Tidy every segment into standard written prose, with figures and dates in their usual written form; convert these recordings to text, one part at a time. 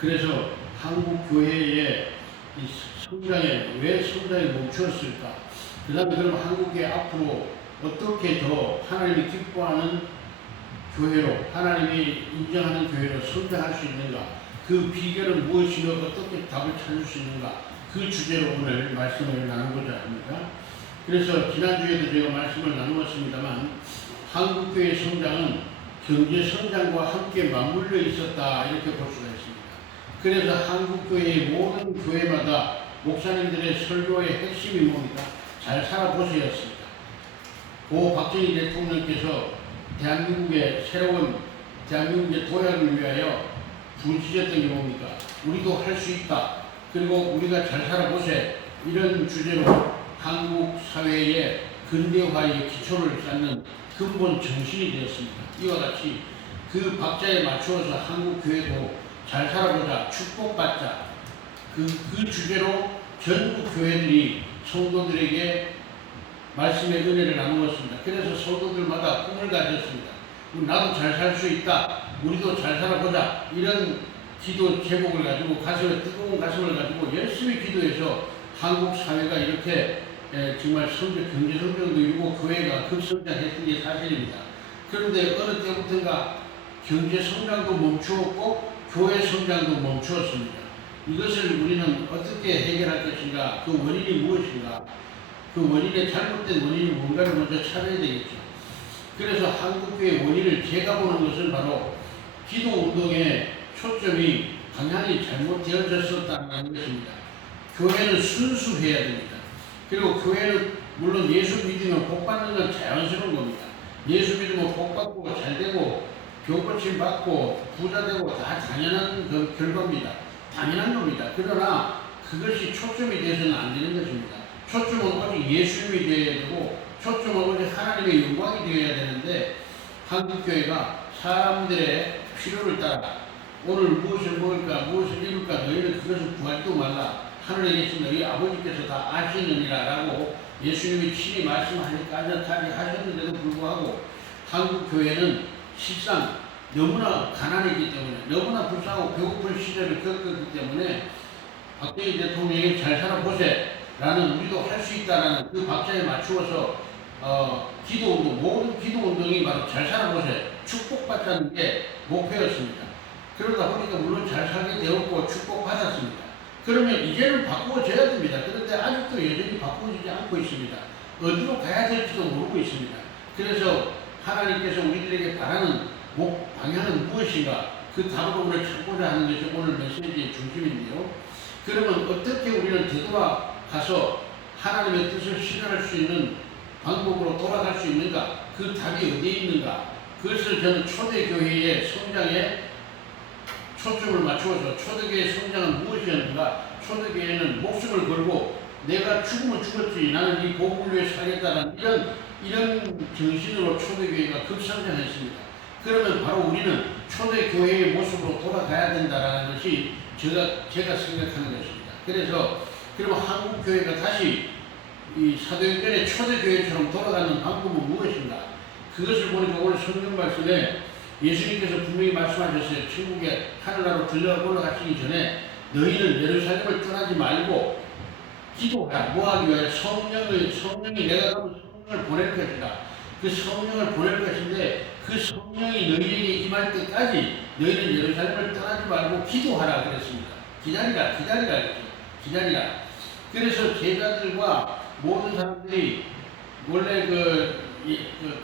그래서 한국 교회의 이 성장에 왜 성장이 멈추었을까? 그 다음에 그럼 한국의 앞으로 어떻게 더 하나님이 기뻐하는 교회로, 하나님이 인정하는 교회로 성장할 수 있는가? 그 비결은 무엇이며 어떻게 답을 찾을 수 있는가? 그 주제로 오늘 말씀을 나누고자 합니다. 그래서 지난주에도 제가 말씀을 나누었습니다만 한국교회의 성장은 경제 성장과 함께 맞물려 있었다 이렇게 볼 수가 있습니다. 그래서 한국교회의 모든 교회마다 목사님들의 설교의 핵심이 뭡니까? 잘 살아보세요였습니다. 고 박정희 대통령께서 대한민국의 새로운 대한민국의 도약을 위하여 부르짖었던 게 뭡니까? 우리도 할 수 있다. 그리고 우리가 잘 살아보세. 이런 주제로 한국 사회의 근대화의 기초를 쌓는 근본 정신이 되었습니다. 이와 같이 그 박자에 맞추어서 한국 교회도 잘 살아보자, 축복받자. 그 주제로 전국 교회들이 성도들에게 말씀의 은혜를 나누었습니다. 그래서 성도들마다 꿈을 가졌습니다. 나도 잘 살 수 있다. 우리도 잘 살아보자. 이런 기도 제목을 가지고 뜨거운 가슴을 가지고 열심히 기도해서 한국 사회가 이렇게 정말 경제 성장도 이루고 교회가 급성장했던 게 사실입니다. 그런데 어느 때부터인가 경제 성장도 멈추었고 교회 성장도 멈추었습니다. 이것을 우리는 어떻게 해결할 것인가? 그 원인이 무엇인가? 그 원인의 잘못된 원인이 뭔가를 먼저 찾아야 되겠죠. 그래서 한국교회의 원인을 제가 보는 것은 바로 기도운동의 초점이 방향이 잘못되어졌었다는 것입니다. 교회는 순수해야 됩니다. 그리고 교회는 물론 예수 믿으면 복 받는 건 자연스러운 겁니다. 예수 믿으면 복 받고 잘 되고 교권침 받고 부자 되고 다 당연한 결과입니다. 당연한 겁니다. 그러나 그것이 초점이 되어서는 안 되는 것입니다. 초점은 오직 예수님이 되어야 되고 초점은 오직 하나님의 영광이 되어야 되는데 한국교회가 사람들의 필요를 따라 오늘 무엇을 먹을까 무엇을 입을까 너희는 그것을 구하지도 말라. 하늘에 계신 너희 아버지께서 다 아시느니라 라고 예수님이 친히 말씀하기까지 하셨는데도 불구하고 한국교회는 실상 너무나 가난했기 때문에 너무나 불쌍하고 배고픈 시절을 겪었기 때문에 박정희 대통령이 잘 살아보세 라는 우리도 할 수 있다라는 그 박자에 맞추어서 기도운동, 모든 기도운동이 바로 잘 살아보세 축복받자는 게 목표였습니다. 그러다 보니까 물론 잘 살게 되었고 축복받았습니다. 그러면 이제는 바꾸어져야 됩니다. 그런데 아직도 여전히 바꾸어지지 않고 있습니다. 어디로 가야 될지도 모르고 있습니다. 그래서 하나님께서 우리들에게 바라는 방향은 무엇인가? 그 답을 오늘 찾고자 하는 것이 오늘 메시지의 중심인데요. 그러면 어떻게 우리는 되돌아가서 하나님의 뜻을 실현할 수 있는 방법으로 돌아갈 수 있는가? 그 답이 어디에 있는가? 그것을 저는 초대교회의 성장에 초점을 맞추어서 초대교회의 성장은 무엇이었는가? 초대교회는 목숨을 걸고 내가 죽으면 죽었지 나는 이 복음을 위해 살겠다는 이런 정신으로 초대교회가 급성장했습니다. 그러면 바로 우리는 초대교회의 모습으로 돌아가야 된다는 것이 제가 생각하는 것입니다. 그래서 그러면 한국교회가 다시 이 사도행전의 초대교회처럼 돌아가는 방법은 무엇인가? 그것을 보니까 오늘 성경 말씀에 예수님께서 분명히 말씀하셨어요. 천국에 하늘나라로 올라가시기 전에 너희는 예루살렘을 떠나지 말고 기도하라. 뭐하기 위하여 성령이 내가 가면 성령을 보낼 것이다. 그 성령을 보낼 것인데 그 성령이 너희에게 임할 때까지 너희는 예루살렘을 떠나지 말고 기도하라 그랬습니다. 기다리라. 그래서 제자들과 모든 사람들이 원래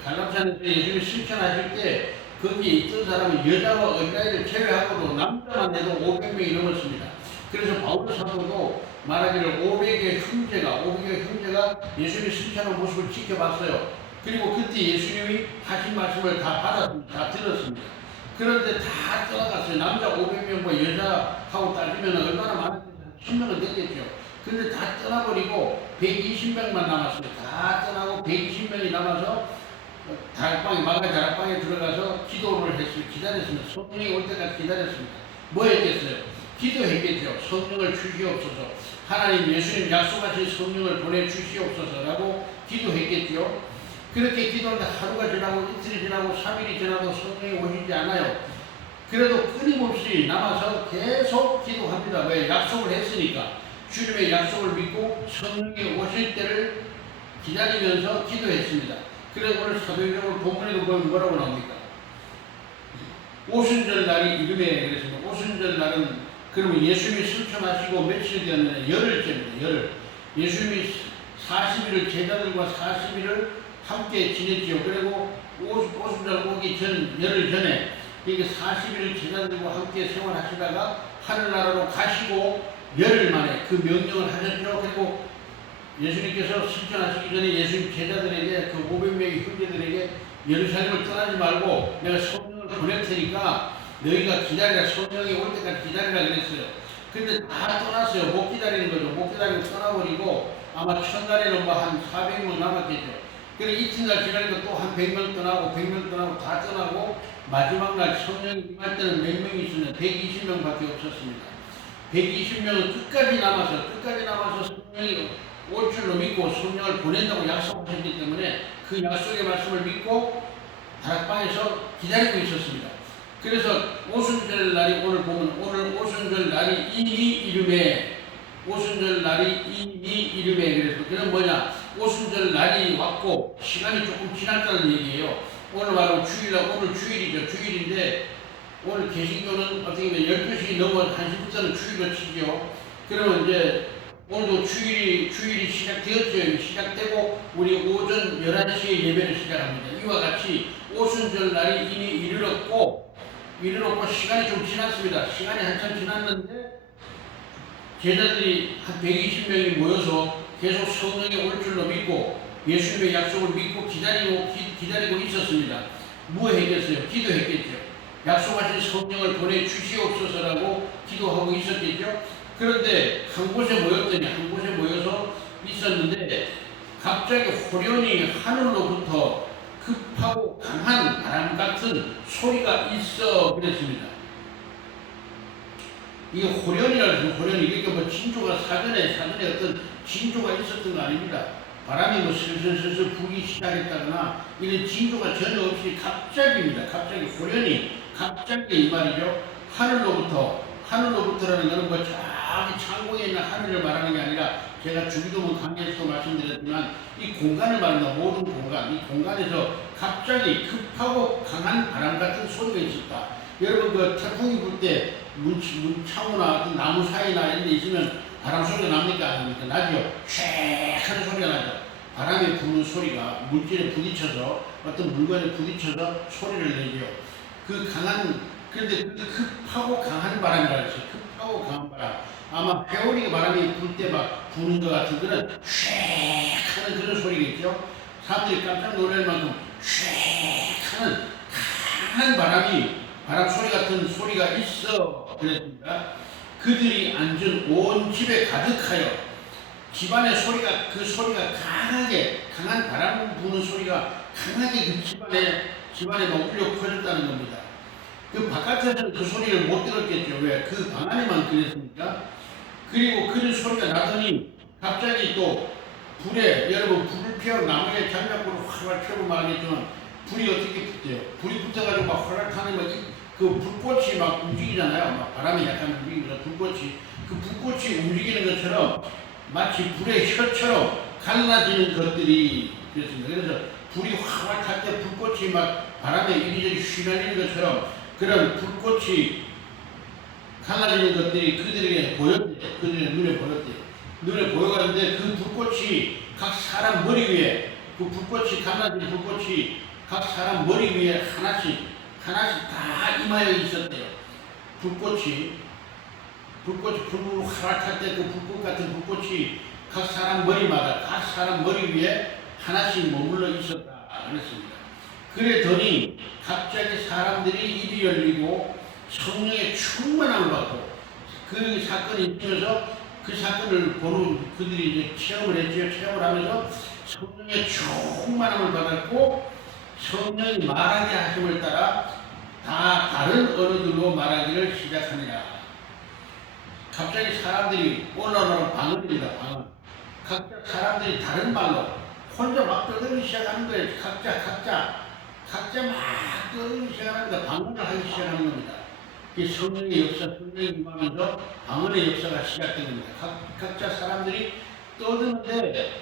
갈라디아서에서 예수님이 실천하실 때 거기에 있던 사람은 여자와 어린아이를 제외하고도 남자만 해도 500명이 넘었습니다. 그래서 바울 사도도 말하기를 500의 형제가 예수님이 실천한 모습을 지켜봤어요. 그리고 그때 예수님이 하신 말씀을 다 받았습니다. 다 들었습니다. 그런데 다 떠나갔어요. 남자 500명과 여자하고 따지면 얼마나 많은지 10명은 됐겠죠. 근데 다 떠나버리고 120명만 남았어요. 다 떠나고 120명이 남아서 다락방에 들어가서 기도를 했습니다. 기다렸습니다. 성령이 올 때까지 기다렸습니다. 뭐 했겠어요? 기도했겠죠. 성령을 주시옵소서. 하나님 예수님 약속하신 성령을 보내주시옵소서라고 기도했겠죠. 그렇게 기도하는데 하루가 지나고 이틀이 지나고 3일이 지나도 성령이 오시지 않아요. 그래도 끊임없이 남아서 계속 기도합니다. 왜? 약속을 했으니까. 주님의 약속을 믿고 성령이 오실 때를 기다리면서 기도했습니다. 그래서 오늘 사도행전 본문에도 보면 뭐라고 나옵니까? 오순절 날이 이름에 그랬습니다. 오순절 날은 그러면 예수님이 승천하시고 며칠 되었느냐? 열흘째입니다. 열흘. 예수님이 40일을 제자들과 40일을 함께 지냈지요. 그리고 오순절 오기 전 열흘 전에 이게 40일을 제자들과 함께 생활하시다가 하늘나라로 가시고 열흘 만에 그 명령을 하셨죠. 그리고 예수님께서 승천하시기 전에 예수님 제자들에게 그 500명의 형제들에게 예루살렘을 떠나지 말고 내가 성령을 보낼 테니까 너희가 기다리라. 성령이 올 때까지 기다리라 그랬어요. 근데 다 떠났어요. 못 기다리는 거죠. 못 기다리고 떠나버리고 아마 첫날에는 뭐 한 400명 남았겠죠. 그래 이튿날 지나니까 또 한 100명 떠나고 100명 떠나고 다 떠나고 마지막 날 성령이 임할 때는 몇 명이 있으면 120명밖에 없었습니다. 120명은 끝까지 남아서 성령이 올 줄로 믿고 성령을 보낸다고 약속하셨기 때문에 그 약속의 말씀을 믿고 다락방에서 기다리고 있었습니다. 그래서 오순절 날이 오늘 보면 오늘 오순절 날이 이미 이름에 그래서 그건 뭐냐? 오순절 날이 왔고 시간이 조금 지났다는 얘기예요. 오늘 바로 주일날 오늘 주일이죠. 주일인데 오늘 개신교는 어떻게 보면 12시 넘어 1시부터는 주일로 치죠. 그러면 이제 오늘도 주일이 시작되었죠. 시작되고 우리 오전 11시에 예배를 시작합니다. 이와 같이 오순절 날이 이미 이르렀고 시간이 좀 지났습니다. 시간이 한참 지났는데 제자들이 한 120명이 모여서 계속 성령이 올 줄로 믿고 예수님의 약속을 믿고 기다리고 있었습니다. 뭐 했겠어요? 기도했겠죠. 약속하신 성령을 보내주시옵소서라고 기도하고 있었겠죠. 그런데 한 곳에 모여서 있었는데 갑자기 호련히 하늘로부터 급하고 강한 바람 같은 소리가 있어 그랬습니다. 이게 호련이라고 해서 호련이 그러니까 뭐 징조가 사전에 어떤 징조가 있었던 거 아닙니다. 바람이 뭐 슬슬 불기 시작했다거나 이런 징조가 전혀 없이 갑자기입니다. 갑자기 호련히 갑자기 이 말이죠. 하늘로부터라는 것은 뭐 저기 창고에 있는 하늘을 말하는 게 아니라 제가 주기도문 강의에서도 말씀드렸지만 이 공간을 말한다. 모든 공간. 이 공간에서 갑자기 급하고 강한 바람 같은 소리가 있었다. 여러분 그 태풍이 불 때 문창호나 나무 사이나 이런 데 있으면 바람 소리가 납니까? 아닙니까? 나죠. 촤악 하는 소리가 나죠. 바람에 부는 소리가 물질에 부딪혀서 어떤 물건에 부딪혀서 소리를 내죠. 그런데 급하고 강한 바람이라고 했어요. 급하고 강한 바람. 아마 회오리 바람이 불 때 막 부는 것 같은 그런 촤악 하는 그런 소리가 있죠. 사람들이 깜짝 놀랄 만큼 촤악 하는 강한 바람 소리 같은 소리가 있어 그랬습니다. 그들이 앉은 온 집에 가득하여 집안의 소리가 강한 바람 부는 소리가 강하게 그 집안에 막 울려 퍼졌다는 겁니다. 그 바깥에서는 그 소리를 못 들었겠죠. 왜? 그 방 안에만 그랬습니까? 그리고 그런 소리가 나더니 갑자기 또 여러분 불을 피워 나무에 장작불을 활활 피우고 말하겠지만 불이 어떻게 붙대요? 불이 붙어가지고 막 활활 타는 그 불꽃이 막 움직이잖아요. 막 바람이 약간 움직입니다. 그 불꽃이 움직이는 것처럼 마치 불의 혀처럼 갈라지는 것들이 그랬습니다. 그래서 불이 활활 탈 때 불꽃이 막 바람에 이리저리 휘날리는 것처럼 그런 불꽃이 갈라지는 것들이 그들에게 보였대요. 그들의 눈에 보였대요. 눈에 보여가는데 그 불꽃이 각 사람 머리 위에 갈라진 불꽃이 각 사람 머리 위에 하나씩 다 임하여 있었대요. 불불 활활할 때 그 불꽃 같은 불꽃이 각 사람 머리 위에 하나씩 머물러 있었다 그랬습니다. 그랬더니 갑자기 사람들이 입이 열리고 성령의 충만함을 받고 그 사건이 있면서 그 사건을 보는 그들이 이제 체험을 했죠. 체험을 하면서 성령의 충만함을 받았고 성령이 말하게 하심을 따라 다 다른 언어들로 말하기를 시작하니라. 갑자기 사람들이 올라오는 방언입니다. 방언. 각자 사람들이 다른 말로 혼자 막 떠들기 시작하는 거예요. 각자 막 떠들기 시작하는 겁니다. 방언을 하기 시작하는 겁니다. 이 성령의 역사, 성령이 임하면서 방언의 역사가 시작된 겁니다. 각자 사람들이 떠드는데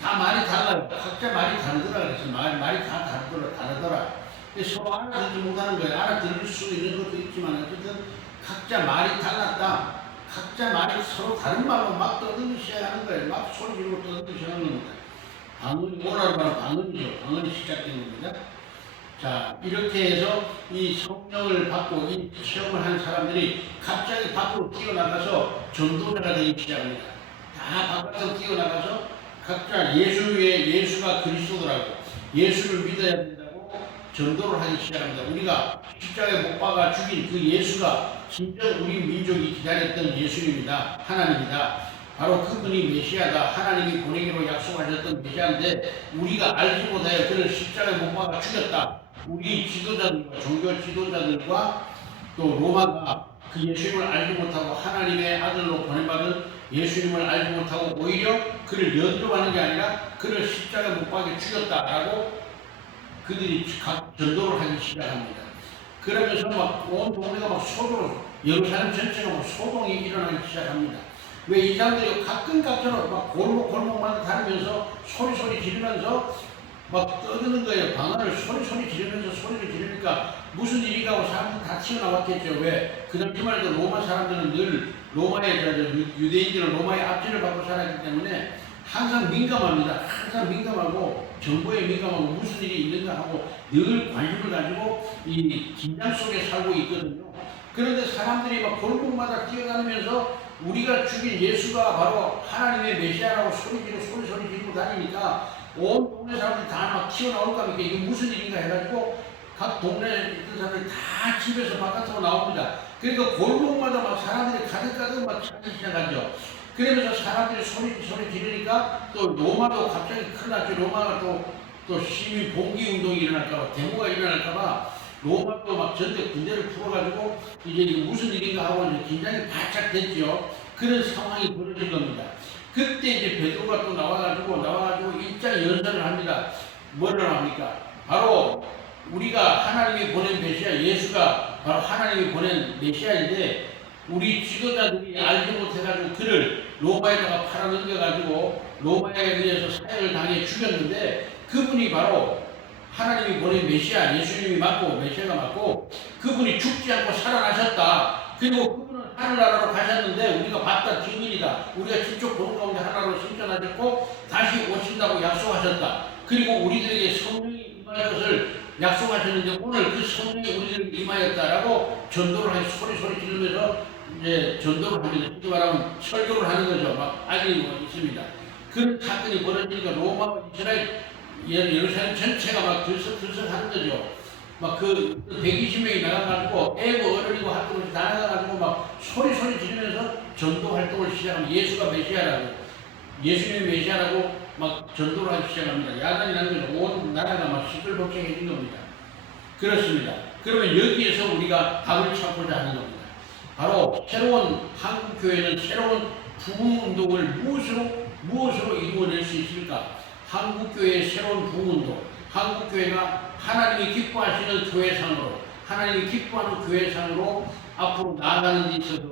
다 말이 달라요. 각자 말이 다르더라 그래서 말이 다 다르더라. 서로 알아듣지 못하는 거예요. 알아들을 수 있는 것도 있지만 어쨌든 각자 말이 달랐다. 각자 말이 서로 다른 말로 막 떠들기 시작하는 거예요. 막 소리 지르고 떠들기 시작하는 겁니다. 방언이 오라고 하는 방언이죠. 방언이 시작된 겁니다. 자, 이렇게 해서 이 성령을 받고 이 체험을 한 사람들이 갑자기 밖으로 뛰어나가서 전도자가 되기 시작합니다. 다 바깥으로 뛰어나가서 각자 예수가 그리스도라고 예수를 믿어야 된다고 전도를 하기 시작합니다. 우리가 십자가에 못 박아 죽인 그 예수가 진짜 우리 민족이 기다렸던 예수입니다. 하나님이다. 바로 그분이 메시아다. 하나님이 보내기로 약속하셨던 메시아인데 우리가 알지 못하여 그를 십자가에 못 박아 죽였다. 우리 지도자들과 종교 지도자들과 또 로마가 그 예수님을 알지 못하고 하나님의 아들로 보내받은 예수님을 알지 못하고 오히려 그를 연도하는 게 아니라 그를 십자가에 못 박아 죽였다라고 그들이 각 전도를 하기 시작합니다. 그러면서 막 온 동네가 막 소동, 예루살렘 전체가 막 소동이 일어나기 시작합니다. 왜 이 사람들이 가끔가다로 막 골목마다 다니면서 소리 지르면서 막 떠드는 거예요. 방언을 소리 지르면서 소리를 지르니까 무슨 일인가 하고 사람들 다 튀어나왔겠죠. 왜? 그 당시만 해도 로마 사람들은 늘 로마의 유대인들은 로마의 압제를 받고 살았기 때문에 항상 민감합니다. 항상 민감하고 정보에 민감하고 무슨 일이 있는가 하고 늘 관심을 가지고 이 긴장 속에 살고 있거든요. 그런데 사람들이 막 골목마다 뛰어다니면서 우리가 죽인 예수가 바로 하나님의 메시아라고 소리 지르고 다니니까 온 동네 사람들이 다 막 튀어나올까 하니까 이게 무슨 일인가 해가지고 각 동네에 있던 사람들이 다 집에서 바깥으로 나옵니다. 그러니까 골목마다 막 사람들이 가득 막 찾기 시작하죠. 그러면서 사람들이 소리 지르니까 또 로마도 갑자기 큰일 났죠. 로마가 또 시민 봉기 운동이 일어날까봐 데모가 일어날까봐 로마도 막 전대 군대를 풀어가지고 이제 무슨 일인가 하고 이제 긴장이 바짝 됐죠. 그런 상황이 벌어진 겁니다. 그때 이제 베드로가 또 나와가지고 일장 연설을 합니다. 뭐를 합니까? 바로 우리가 하나님이 보낸 메시아 예수가 바로 하나님이 보낸 메시아인데 우리 지도자들이 알지 못해가지고 그를 로마에다가 팔아넘겨가지고 로마에 의해서 사형을 당해 죽였는데 그분이 바로 하나님이 보낸 메시아 예수님이 맞고 메시아가 맞고 그분이 죽지 않고 살아나셨다. 그리고 그분은 하늘나라로 가셨는데 우리가 봤다 증인이다. 우리가 직접 보는 가운데 하나로 승천하셨고 다시 오신다고 약속하셨다. 그리고 우리들에게 성령이 임할 것을 약속하셨는데 오늘 그 성령이 우리들에게 임하였다라고 전도를 하시 소리 지르면서 이제 전도를 합니다. 쉽게 말하면 설교를 하는 거죠. 막 알리고 있습니다. 그런 사건이 벌어지니까 로마와 이스라엘 예루살렘 전체가 막 들썩 하는 거죠. 막 그 120명이 나가가지고 애고 어른이고 학교에서 다 나가가지고 막 소리 지르면서 전도 활동을 시작합니다. 예수가 메시아라고 예수님이 메시아라고 막 전도를 하기 시작합니다. 야단이라는 거죠. 온 나라가 막 시끌벅적해진 겁니다. 그렇습니다. 그러면 여기에서 우리가 답을 찾고자 하는 겁니다. 바로 새로운 한국교회는 새로운 부흥운동을 무엇으로 이루어낼 수 있을까? 한국교회의 새로운 부흥운동, 한국교회가 하나님이 기뻐하시는 교회상으로, 하나님이 기뻐하는 교회상으로 앞으로 나아가는 데 있어서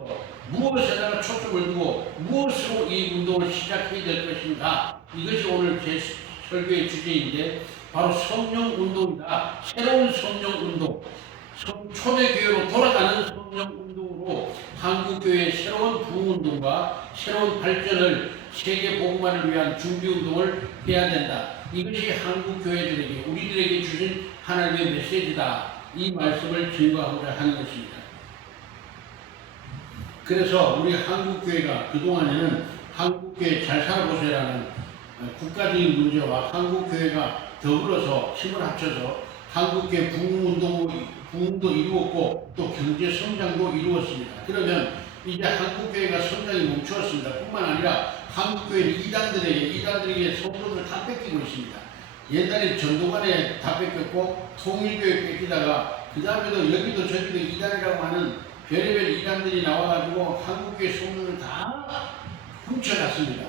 무엇에다가 초점을 두고 무엇으로 이 운동을 시작해야 될 것인가? 이것이 오늘 제 설교의 주제인데 바로 성령운동이다. 새로운 성령운동, 초대교회로 돌아가는 성령운동으로 한국교회의 새로운 부흥운동과 새로운 발전을 세계복음화를 위한 준비운동을 해야 된다. 이것이 한국교회들에게 우리들에게 주신 하나님의 메시지다. 이 말씀을 증거하고자 하는 것입니다. 그래서 우리 한국교회가 그동안에는 한국교회 잘 살아보세요라는 국가적인 문제와 한국교회가 더불어서 힘을 합쳐서 한국교회 부흥도 이루었고 또 경제 성장도 이루었습니다. 그러면 이제 한국교회가 성장이 멈추었습니다. 뿐만 아니라 한국교회는 이단들에게 성도들을 다 뺏기고 있습니다. 옛날에 전도관에 다 뺏겼고 통일교회 뺏기다가 그 다음에도 여기도 저기도 이단이라고 하는 별의별 이단들이 나와가지고 한국교회 성도를 다 훔쳐갔습니다.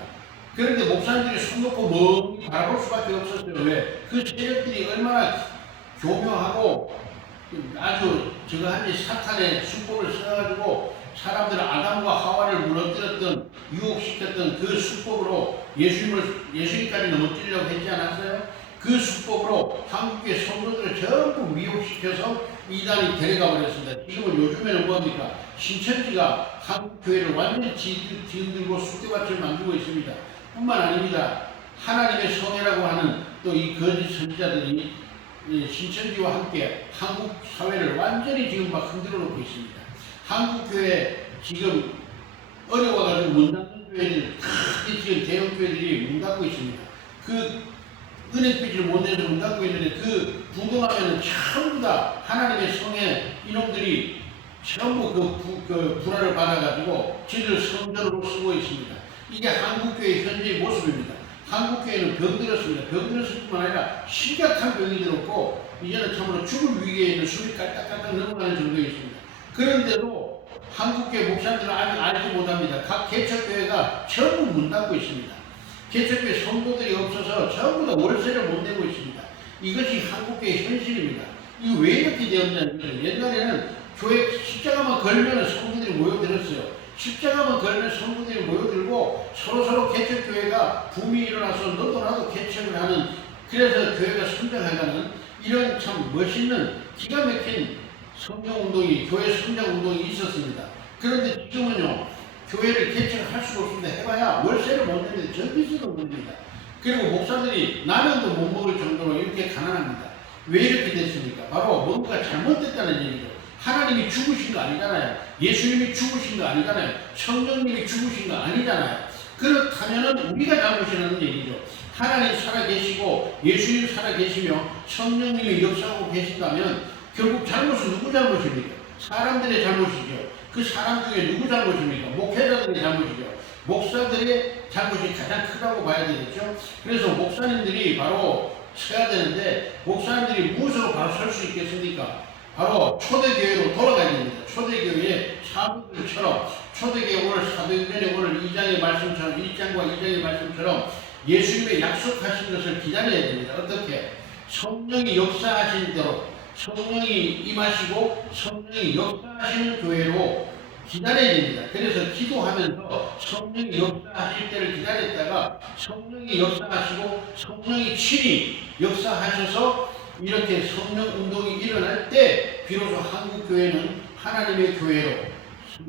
그런데 목사님들이 손 놓고 멍 바라볼 수밖에 없었어요. 왜? 그 세력들이 얼마나 교묘하고 아주 저거 한지 사탄의 수법을 써가지고 사람들을 아담과 하와를 무너뜨렸던 유혹시켰던 그 수법으로 예수님까지 넘어뜨리려고 했지 않았어요? 그 수법으로 한국의 성도들을 전부 미혹시켜서 이단이 데려가 버렸습니다. 지금은 요즘에는 뭡니까? 신천지가 한국 교회를 완전히 뒤흔들고 쑥대밭을 만들고 있습니다. 뿐만 아닙니다. 하나님의 성회라고 하는 또 이 거짓 선지자들이 신천지와 함께 한국 사회를 완전히 지금 막 흔들어 놓고 있습니다. 한국 교회 지금 어려워가지고 문 닫는 교회들, 특히 지금 대형 교회들이 문 닫고 있습니다. 그 은행빚을 못 내서 문 닫고 있는데 그 부동하면은 전부 다 하나님의 성에 이놈들이 전부 그 불화를 받아가지고 지들 성전으로 쓰고 있습니다. 이게 한국교회 현재의 모습입니다. 한국교회는 병들었습니다. 병들었을 뿐만 아니라 심각한 병이 들었고 이제는 참으로 죽을 위기에 있는 숨이 깔딱깔딱 넘어가는 정도에 있습니다. 그런데도 한국교회 목사님들은 아직 알지 못합니다. 각 개척교회가 전부 문 닫고 있습니다. 개척교회 성도들이 없어서 전부 다 월세를 못 내고 있습니다. 이것이 한국교회 현실입니다. 이거 왜 이렇게 되었냐면 옛날에는 교회 십자가만 걸면 성도들이 모여들었어요. 십자가만 걸면 성도들이 모여들고 서로 개척교회가 붐이 일어나서 너도 나도 개척을 하는, 그래서 교회가 성장해가는 이런 참 멋있는 기가 막힌 성령운동이, 교회 성장운동이 있었습니다. 그런데 지금은요, 교회를 개척할 수가 없습니다. 해봐야 월세를 못 내는데 전기세도 못 냅니다. 그리고 목사들이 라면도 못 먹을 정도로 이렇게 가난합니다. 왜 이렇게 됐습니까? 바로 뭔가 잘못됐다는 얘기죠. 하나님이 죽으신 거 아니잖아요. 예수님이 죽으신 거 아니잖아요. 성령님이 죽으신 거 아니잖아요. 그렇다면 우리가 잘못이라는 얘기죠. 하나님 살아계시고 예수님 살아계시며 성령님이 역사하고 계신다면 결국 잘못은 누구 잘못입니까? 사람들의 잘못이죠. 그 사람 중에 누구 잘못입니까? 목회자들의 잘못이죠. 목사들의 잘못이 가장 크다고 봐야 되겠죠. 그래서 목사님들이 바로 서야 되는데, 목사님들이 무엇으로 바로 설 수 있겠습니까? 바로 초대교회로 돌아가야 됩니다. 초대교회의 사부들처럼, 초대교회 오늘 사도행전의 오늘 2장의 말씀처럼, 1장과 2장의 말씀처럼 예수님의 약속하신 것을 기다려야 됩니다. 어떻게? 성령이 역사하신 대로, 성령이 임하시고 성령이 역사하시는 교회로 기다려야 됩니다. 그래서 기도하면서 성령이 역사하실 때를 기다렸다가 성령이 역사하시고 성령이 친히 역사하셔서 이렇게 성령 운동이 일어날 때 비로소 한국 교회는 하나님의 교회로,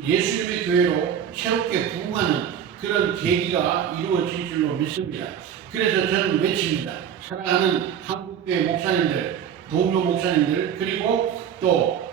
예수님의 교회로 새롭게 부흥하는 그런 계기가 이루어질 줄로 믿습니다. 그래서 저는 외칩니다. 사랑하는 한국교회 목사님들, 동료 목사님들, 그리고 또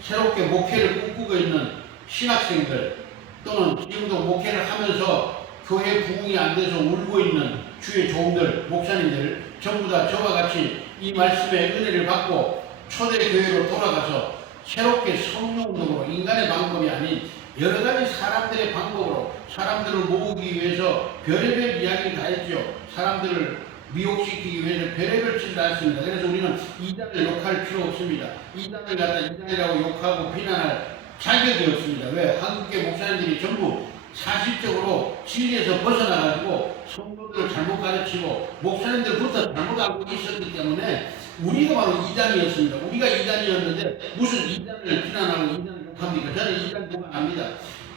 새롭게 목회를 꿈꾸고 있는 신학생들, 또는 지금도 목회를 하면서 교회 부흥이 안 돼서 울고 있는 주의 종들, 목사님들 전부 다 저와 같이 이 말씀의 은혜를 받고 초대교회로 돌아가서 새롭게 성령으로, 인간의 방법이 아닌 여러 가지 사람들의 방법으로 사람들을 모으기 위해서 별의별 이야기를 다 했죠. 사람들을 미혹시키기 위해서 별의별 짓을 다 했습니다. 그래서 우리는 이단을 욕할 필요 없습니다. 이단을 갖다 이단이라고 욕하고 비난할 자격이 없습니다. 왜? 한국의 목사님들이 전부 사실적으로 진리에서 벗어나가지고 성도들을 잘못 가르치고 목사님들부터 잘못 알고 있었기 때문에 우리가 바로 이단이었습니다. 우리가 이단이었는데 무슨 이단을 비난하고 이단을 욕합니까? 저는 이단 보면 압니다.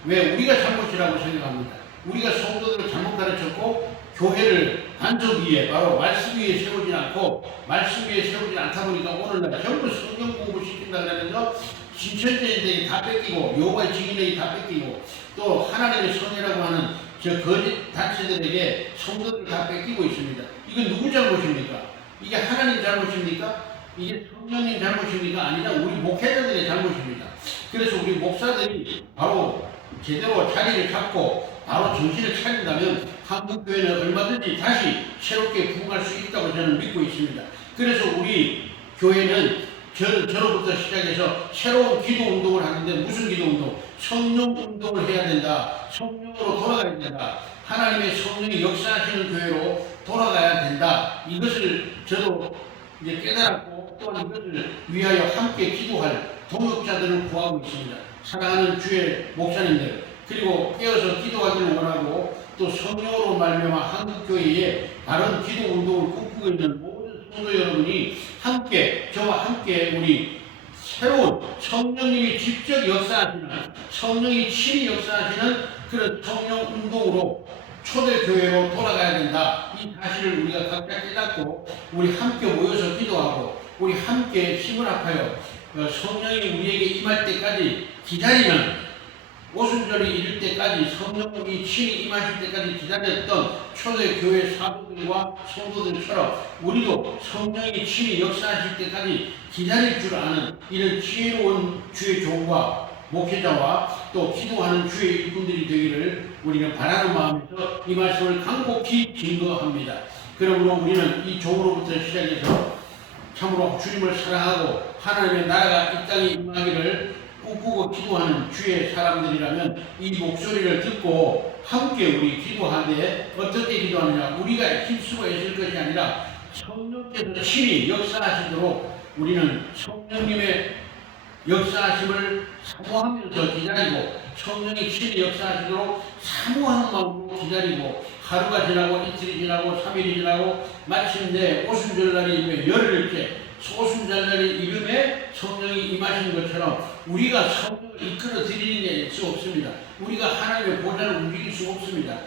왜? 우리가 잘못이라고 생각합니다. 우리가 성도들을 잘못 가르쳤고 교회를 반석 위에, 바로 말씀 위에 세우지 않고 말씀 위에 세우지 않다 보니까 오늘날 전부 성경 공부 시킨다 그러면서 신천지인들이 다 뺏기고 여호와의 증인들이 다 뺏기고 또 하나님의 선이라고 하는 저 거짓 단체들에게 성도들을 다 뺏기고 있습니다. 이건 누구 잘못입니까? 이게 하나님 잘못입니까? 이게 성령님 잘못입니까? 아니라 우리 목회자들의 잘못입니다. 그래서 우리 목사들이 바로 제대로 자리를 잡고 바로 정신을 차린다면 한국교회는 얼마든지 다시 새롭게 부흥할 수 있다고 저는 믿고 있습니다. 그래서 우리 교회는 저로부터 시작해서 새로운 기도 운동을 하는데, 무슨 기도 운동? 성령 운동을 해야 된다. 성령으로 돌아가야 된다. 하나님의 성령이 역사하시는 교회로 돌아가야 된다. 이것을 저도 이제 깨달았고, 또한 이것을 위하여 함께 기도할 동역자들을 구하고 있습니다. 사랑하는 주의 목사님들, 그리고 깨어서 기도하기를 원하고 또 성령으로 말미암아 한국교회에 바른 기도 운동을 꿈꾸고 있는 모든 성도 여러분이 함께, 저와 함께 우리 새로운 성령님이 직접 역사하시는, 성령이 친히 역사하시는 그런 성령 운동으로 초대교회로 돌아가야 된다. 이 사실을 우리가 각자 깨닫고 우리 함께 모여서 기도하고 우리 함께 힘을 합하여 성령이 우리에게 임할 때까지 기다리는, 오순절이 이를 때까지 성령이 친히 임하실 때까지 기다렸던 초대교회 사도들과 성도들처럼 우리도 성령이 친히 역사하실 때까지 기다릴 줄 아는 이런 지혜로운 주의 종과 목회자와 또 기도하는 주의 일꾼들이 되기를 우리는 바라는 마음에서 이 말씀을 간곡히 증거합니다. 그러므로 우리는 이 종으로부터 시작해서 참으로 주님을 사랑하고 하나님의 나라가 이 땅에 임하기를 꿈꾸고 기도하는 주의 사람들이라면 이 목소리를 듣고 함께 우리 기도하되 어떻게 기도하느냐, 우리가 힘쓰고 애쓸 것이 아니라 성령께서 친히 역사하시도록 우리는 성령님의 역사하심을 사모하면서 기다리고 성령이 친히 역사하시도록 사모하는 마음으로 기다리고 하루가 지나고 이틀이 지나고 3일이 지나고 마침내 오순절날이 열흘째 오순절날이 이름에 성령이 임하신 것처럼 우리가 성령을 이끌어 드리는 수 없습니다. 우리가 하나님의 보좌를 움직일 수 없습니다.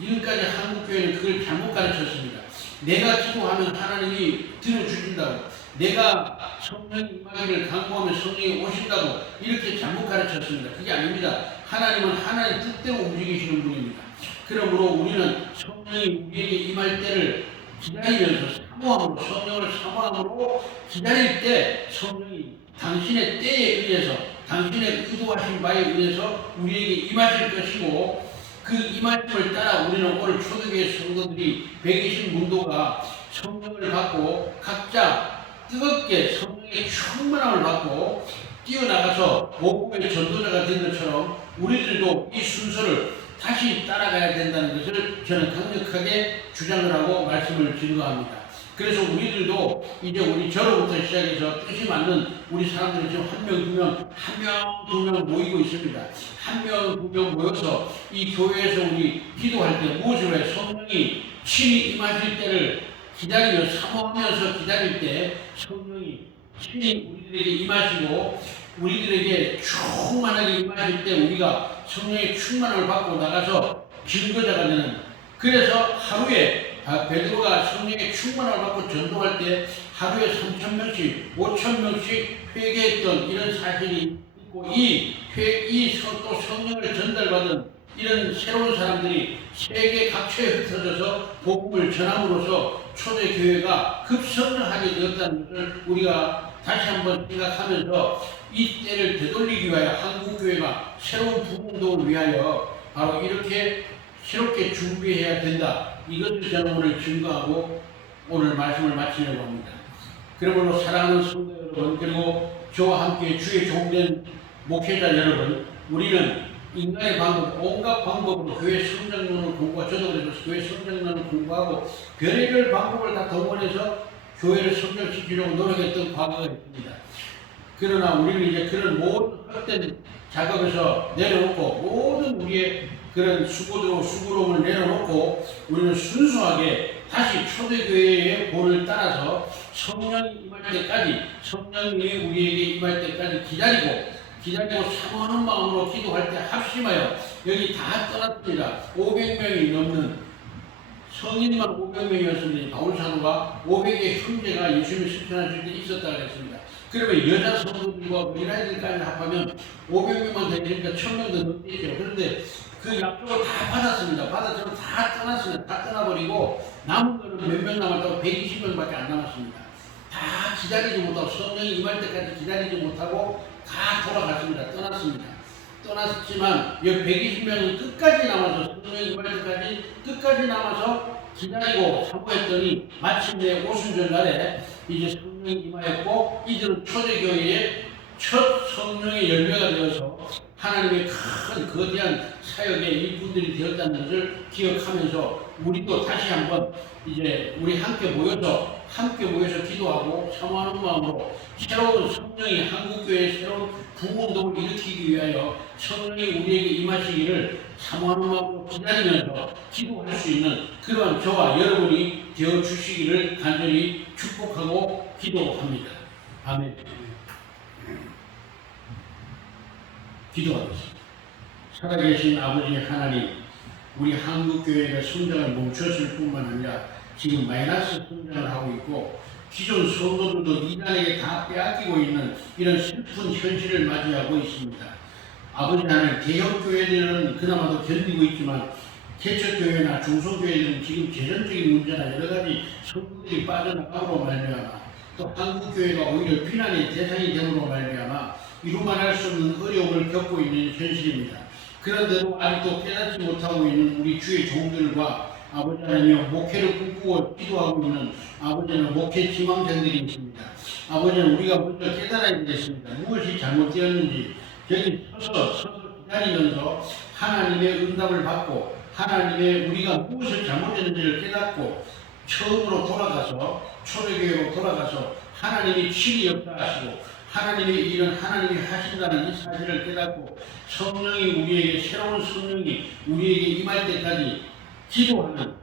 지금까지 한국교회는 그걸 잘못 가르쳤습니다. 내가 기도하면 하나님이 들어주신다고, 내가 성령이 임하기를 간구하면 성령이 오신다고 이렇게 잘못 가르쳤습니다. 그게 아닙니다. 하나님은 하나님 뜻대로 움직이시는 분입니다. 그러므로 우리는 성령이 우리에게 임할 때를 기다리면서 사모함으로, 성령을 사모함으로 기다릴 때 성령이 당신의 때에 의해서, 당신의 의도하신 바에 의해서 우리에게 임하실 것이고, 그 임하심을 따라 우리는 오늘 초대교회 성도들이 120문도가 성령을 받고 각자 뜨겁게 성령의 충만함을 받고 뛰어나가서 복음의 전도자가 된 것처럼 우리들도 이 순서를 다시 따라가야 된다는 것을 저는 강력하게 주장을 하고 말씀을 증거합니다. 그래서 우리들도 이제 우리 저로부터 시작해서 뜻이 맞는 우리 사람들이 지금 한 명, 두 명, 한 명, 두 명 모이고 있습니다. 한 명, 두 명 모여서 이 교회에서 우리 기도할 때 무엇을 해? 성령이 친히 임하실 때를 기다리며 사모하면서 기다릴 때 성령이 친히 우리들에게 임하시고 우리들에게 충만하게 임하실 때 우리가 성령의 충만함을 받고 나가서 증거자가 되는, 그래서 하루에 베드로가 성령의 충만함을 받고 전도할 때 하루에 3,000명씩 5,000명씩 회개했던 이런 사실이 있고, 또 성령을 전달받은 이런 새로운 사람들이 세계 각처에 흩어져서 복음을 전함으로써 초대교회가 급성장하게 되었다는 것을 우리가 다시 한번 생각하면서 이 때를 되돌리기 위하여 한국교회가 새로운 부흥동을 위하여 바로 이렇게 새롭게 준비해야 된다. 이것을 저는 오늘 증거하고 오늘 말씀을 마치려고 합니다. 그러므로 사랑하는 성도 여러분, 그리고 저와 함께 주의 종된 목회자 여러분, 우리는 인간의 방법, 온갖 방법으로 교회 성장론을 공부하고, 저도 그래서 교회 성장론을 공부하고 별의별 방법을 다 동원해서 교회를 성장시키려고 노력했던 과거가 있습니다. 그러나 우리는 이제 그런 모든 헛된 작업에서 내려놓고 모든 우리의 그런 수고로움을 내려놓고 우리는 순수하게 다시 초대교회의 본을 따라서 성령이 임할 때까지, 성령이 우리에게 임할 때까지 기다리고 사모하는 마음으로 기도할 때 합심하여, 여기 다 떠났습니다. 500명이 넘는 성인만 500명이었습니다. 바울사도가 500의 형제가 예수님을 실천하실 때 있었다고 했습니다. 그러면 여자 성도들과 어린아이들까지 합하면 500명만 되니까 1000명도 넘겠죠. 그런데 그 약속을 다 받았습니다. 받았지만 다 떠났습니다. 다 떠나버리고 남은 거는 몇 명 남았다고 120명밖에 안 남았습니다. 다 기다리지 못하고, 성령이 임할 때까지 기다리지 못하고 다 돌아갔습니다. 떠났지만 여기 120명은 끝까지 남아서, 성령이 임할 때까지 끝까지 남아서 기다리고 사모했더니 마침내 오순절 날에 이제 성령이 임하였고, 이들은 초대교회의 첫 성령의 열매가 되어서 하나님의 큰 거대한 사역의 일꾼들이 되었다는 것을 기억하면서 우리도 다시 한번 이제 우리 함께 모여서 기도하고 사모하는 마음으로 새로운 성령이 한국교회의 새로운 부흥운동을 일으키기 위하여 성령이 우리에게 임하시기를 사모하는 마음으로 기다리면서 기도할 수 있는 그러한 저와 여러분이 되어주시기를 간절히 축복하고 기도합니다. 아멘. 기도하겠습니다. 살아계신 아버지 하나님, 우리 한국교회가 성장을 멈췄을 뿐만 아니라 지금 마이너스 성장을 하고 있고 기존 성도들도 이단에게 다 빼앗기고 있는 이런 슬픈 현실을 맞이하고 있습니다. 아버지 하나님, 대형교회들은 그나마도 견디고 있지만 개척교회나 중소교회들은 지금 재정적인 문제나 여러 가지 성도들이 빠져나감으로 말미암아 또 한국교회가 오히려 비난의 대상이 됨으로 말미암아 이루말할 수 없는 어려움을 겪고 있는 현실입니다. 그런데도 아직도 깨닫지 못하고 있는 우리 주의 종들과 아버지 하나님 목회를 꿈꾸고 기도하고 있는 아버지는 목회 지망생들이 있습니다. 아버지는 우리가 먼저 깨달아야 되겠습니다. 무엇이 잘못되었는지 여기 서서 기다리면서 하나님의 응답을 받고 하나님의 우리가 무엇을 잘못했는지를 깨닫고 처음으로 돌아가서 초대교회로 돌아가서 하나님이 친히 역사하시고 하나님의 일은 하나님이 하신다는 이 사실을 깨닫고 성령이 우리에게 새로운 성령이 우리에게 임할 때까지 기도하는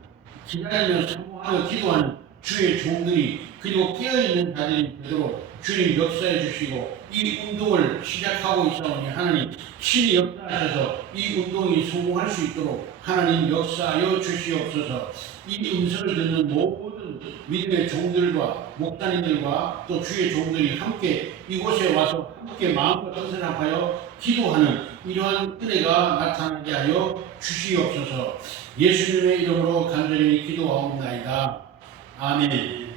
기다리며 사모하며 기도하는 주의 종들이 그리고 깨어있는 자들이 되도록 주님 역사해 주시고 이 운동을 시작하고 있사오니 하나님 친히 역사하셔서 이 운동이 성공할 수 있도록 하나님 역사하여 주시옵소서. 이 음성을 듣는 모든 믿음의 종들과 목사님들과 또 주의 종들이 함께 이곳에 와서 함께 마음과 뜻을 합하여 기도하는 이러한 은혜가 나타나게 하여 주시옵소서. 예수님의 이름으로 간절히 기도하옵나이다. 아멘.